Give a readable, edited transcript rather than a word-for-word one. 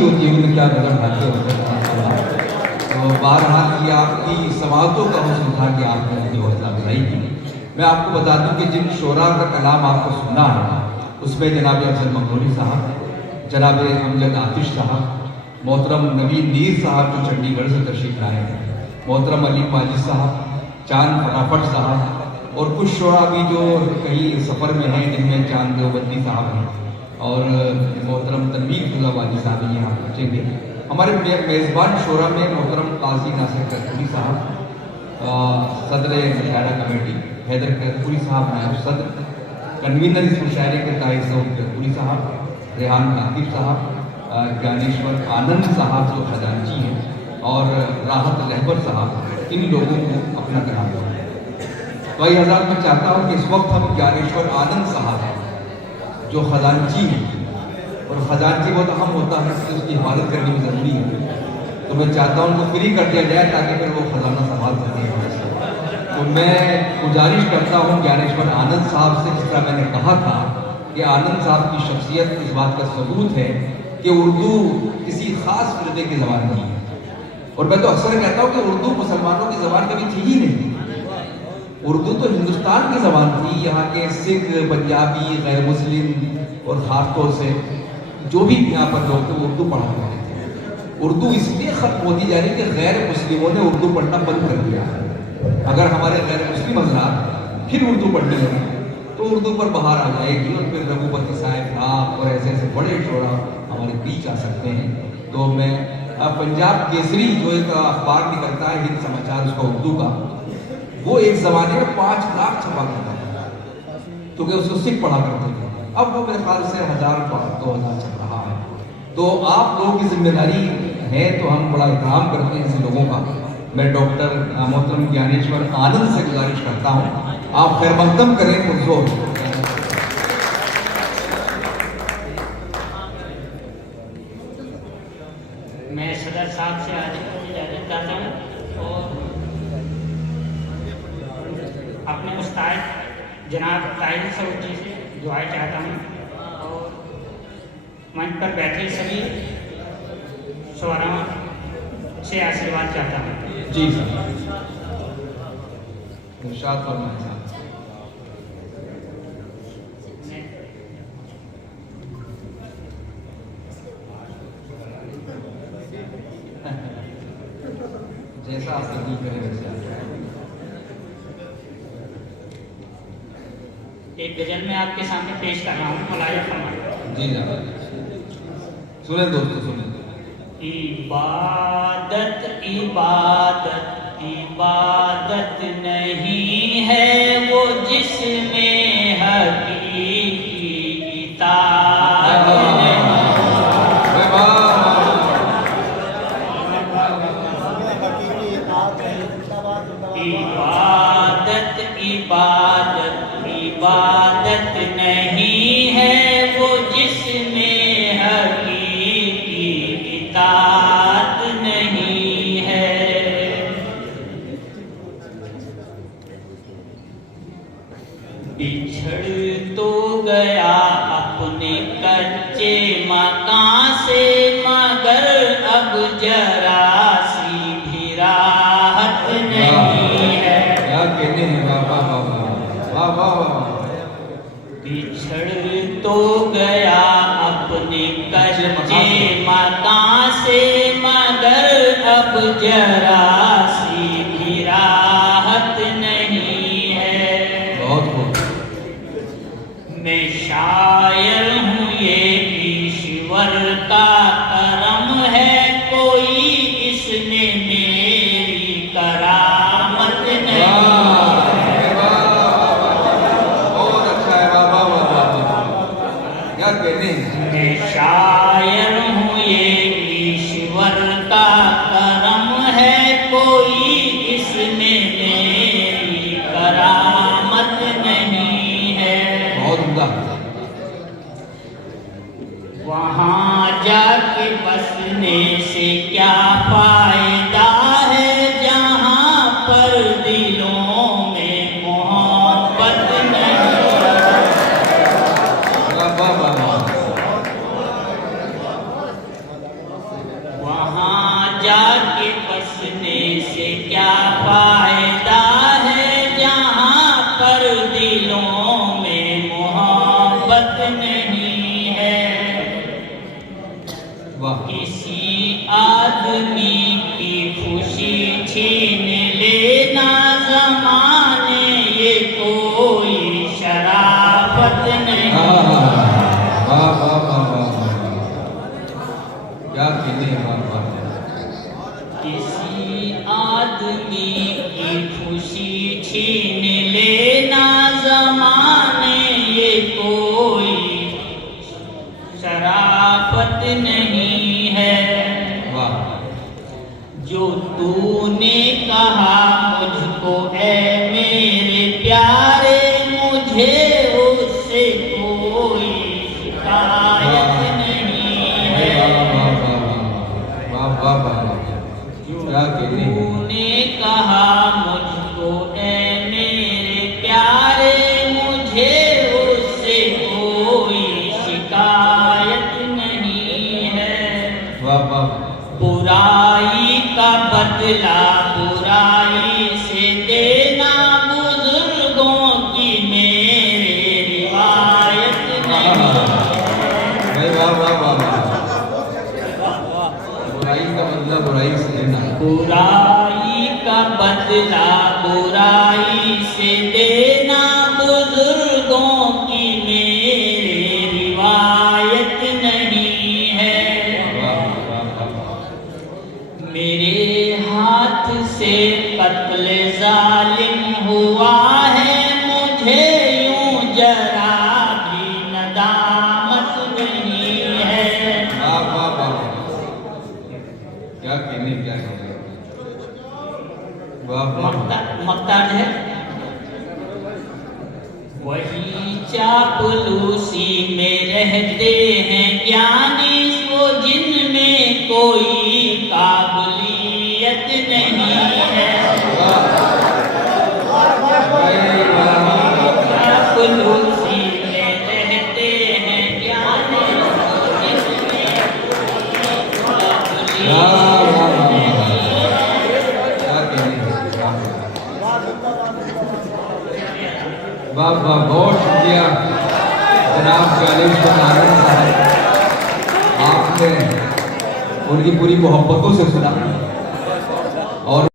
होती है उन्हें क्या नजर ढाते होते हैं। तो बहरहाल ये आपकी समातों का हुस्न था कि आपने जो हौसला अफजाई की। मैं आपको बता दूं कि जिन शोरा का कलाम आपको सुना है उसमें जनाब अफजल मंगोली साहब, जनाब अमजद आतिश साहब, मोहतरम नवीन नीर साहब जो चंडीगढ़ से तशरीफ लाए हैं, मोहतरम अली माजिद साहब, चांद फटाफट साहब और कुछ शोरा भी जो कहीं सफ़र में हैं जिनमें चांद देवबंदी साहब हैं और मोहतरम तनवीर फुल्लावाली साहब यहाँ पहुँचेंगे। हमारे मेज़बान शोरा में मोहतरम काजी नासिर करपुरी साहब, सदर मुशायरा कमेटी हैदर करपुरी साहब, नायब सदर कन्वीनर इस मुशायरे के ताई सऊद करपुरी साहब, रेहान आतिफ साहब, ज्ञानेश्वर आनंद साहब जो खजांची हैं और राहत रहबर साहब, इन लोगों को अपना कलाम दें। तो भाई हज़रात, मैं चाहता हूँ कि इस वक्त हम ज्ञानेश्वर आनंद साहब जो खजांची है, और खजांची बहुत अहम होता है कि उसकी हिफाजत करनी भी ज़रूरी है, तो मैं चाहता हूँ उनको फ्री कर दिया जाए ताकि फिर वो खजाना संभाल सकें। तो मैं गुजारिश करता हूँ ज्ञानेश्वर आनंद साहब से, जिस तरह मैंने कहा था कि आनंद साहब की शख्सियत इस बात का सबूत है कि उर्दू किसी ख़ास फ़िरक़े की ज़बान नहीं है। और मैं तो अक्सर कहता हूँ कि उर्दू मुसलमानों की ज़बान कभी थी ही नहीं। उर्दू तो हिंदुस्तान की ज़बान थी। यहाँ के सिख, पंजाबी, गैर मुस्लिम और ख़ास तौर से जो भी यहाँ पर लोग थे वो उर्दू पढ़ा करते थे। उर्दू इसलिए ख़त्म होती जा रही कि गैर मुस्लिमों ने उर्दू पढ़ना बंद कर दिया। अगर हमारे गैर मुस्लिम हज़रात फिर उर्दू पढ़ने लगे तो उर्दू पर बहार आ जाएगी और फिर रघुपति साहब खां और ऐसे ऐसे बड़े शोरा हमारे बीच आ सकते हैं। तो मैं पंजाब केसरी जो एक अखबार निकलता है, हिंद समाचार उसका उर्दू का, वो एक ज़माने में 5 लाख छपा करता था क्योंकि उसको सिख पढ़ा करते थे। अब वो मेरे ख्याल से 1000 2000 छप रहा है। तो आप लोगों की जिम्मेदारी है, तो हम बड़ा इकराम करते हैं ऐसे लोगों का। मैं डॉक्टर मोहतरम ज्ञानेश्वर आनंद से गुजारिश करता हूँ आप खैर मकदम करें पुरजोर। मैं सदर साहब से आज इजाज़त चाहता हूँ और अपने उस्ताद जनाब ताहिर सऊद जी से दुआ चाहता हूँ और मंच पर बैठे सभी शोरा से आशीर्वाद चाहता हूँ। जी सर, इरशाद फरमाएं साहब। जैसा आप तकलीफ करें वैसे एक गजल में आपके सामने पेश कर रहा हूँ, मुलाहिजा फरमाएं। जी जनाब, सुने दोस्तों सुने। इबादत इबादत इबादत नहीं है वो जिसमें हकीकी इताअत नहीं। इबादत इबादत इबादत नहीं है वो जिसमें हकीकी इताअत नहीं है। बिछड़ तो गया अपने कच्चे मकान से मगर अब जरा सी भी राहत नहीं है। क्या कहते हैं, वाह वाह वाह वाह वाह वाह। बिछड़ तो गया अपने कच्चे मकान से मगर अब जरा सी भी राहत नहीं है। बहुत खूब। मैं शायर हूँ ये ईश्वर का करम है, कोई इसने मेरी करामत नहीं है। बहुत अच्छा है, वाह वाह वाह वाह वाह। क्या कहते हैं। मैं शायर हूँ ये ईश्वर का करम है, कोई इसमें मेरी करामत नहीं है। बहुत उम्दा। वहाँ जाके बसने से क्या फायदा है जहाँ पर दिलों में मोहब्बत नहीं। वाह वाह वाह वाह। जाके बसने से क्या फायदा है जहाँ पर दिलों में मोहब्बत नहीं है। वाह किसी आदमी की खुशी छीन लेना ज़माने ये कोई शराफत नहीं। वाह वाह वाह वाह वाह, क्या कहने, वाह वाह। किसी आदमी की खुशी छीन लेना ज़माने ये कोई शराफत नहीं है। वाह जो तूने कहा मुझको ऐ मेरे प्यारे मुझे उससे कोई शिकायत नहीं है। वाह वाह वाह, क्या कहने। तूने कहा मुझको ऐ मेरे प्यारे मुझे उससे कोई शिकायत नहीं है। वाह वाह बुराई का बदला बुराई से देना बुजुर्गों की मेरे रिवायत नहीं है। भाई वाह वाह वाह वाह, बुराई का मतलब बुराई से लेना। बुराई का बदला बुराई से देना बुजुर्गों की मेरे रिवायत नहीं है। वाह वाह वाह, मेरे हाथ से कत्ल जालिम हुआ है मुझे यूं जरा भी नदामत नहीं है। वाह वाह वाह, क्या कहने, क्या कहने। वाह वाह मक्ताज है वही चापलूसी में रहते हैं ज्ञानी वो जिनमें कोई काबिलियत नहीं है। चापलूसी में रहते हैं ज्ञानी वो जिनमें कोई काबिलियत वाह वाह, बहुत शुक्रिया जनाब जालिम नारायण साहब, आपने उनकी पूरी मोहब्बतों से सुना। और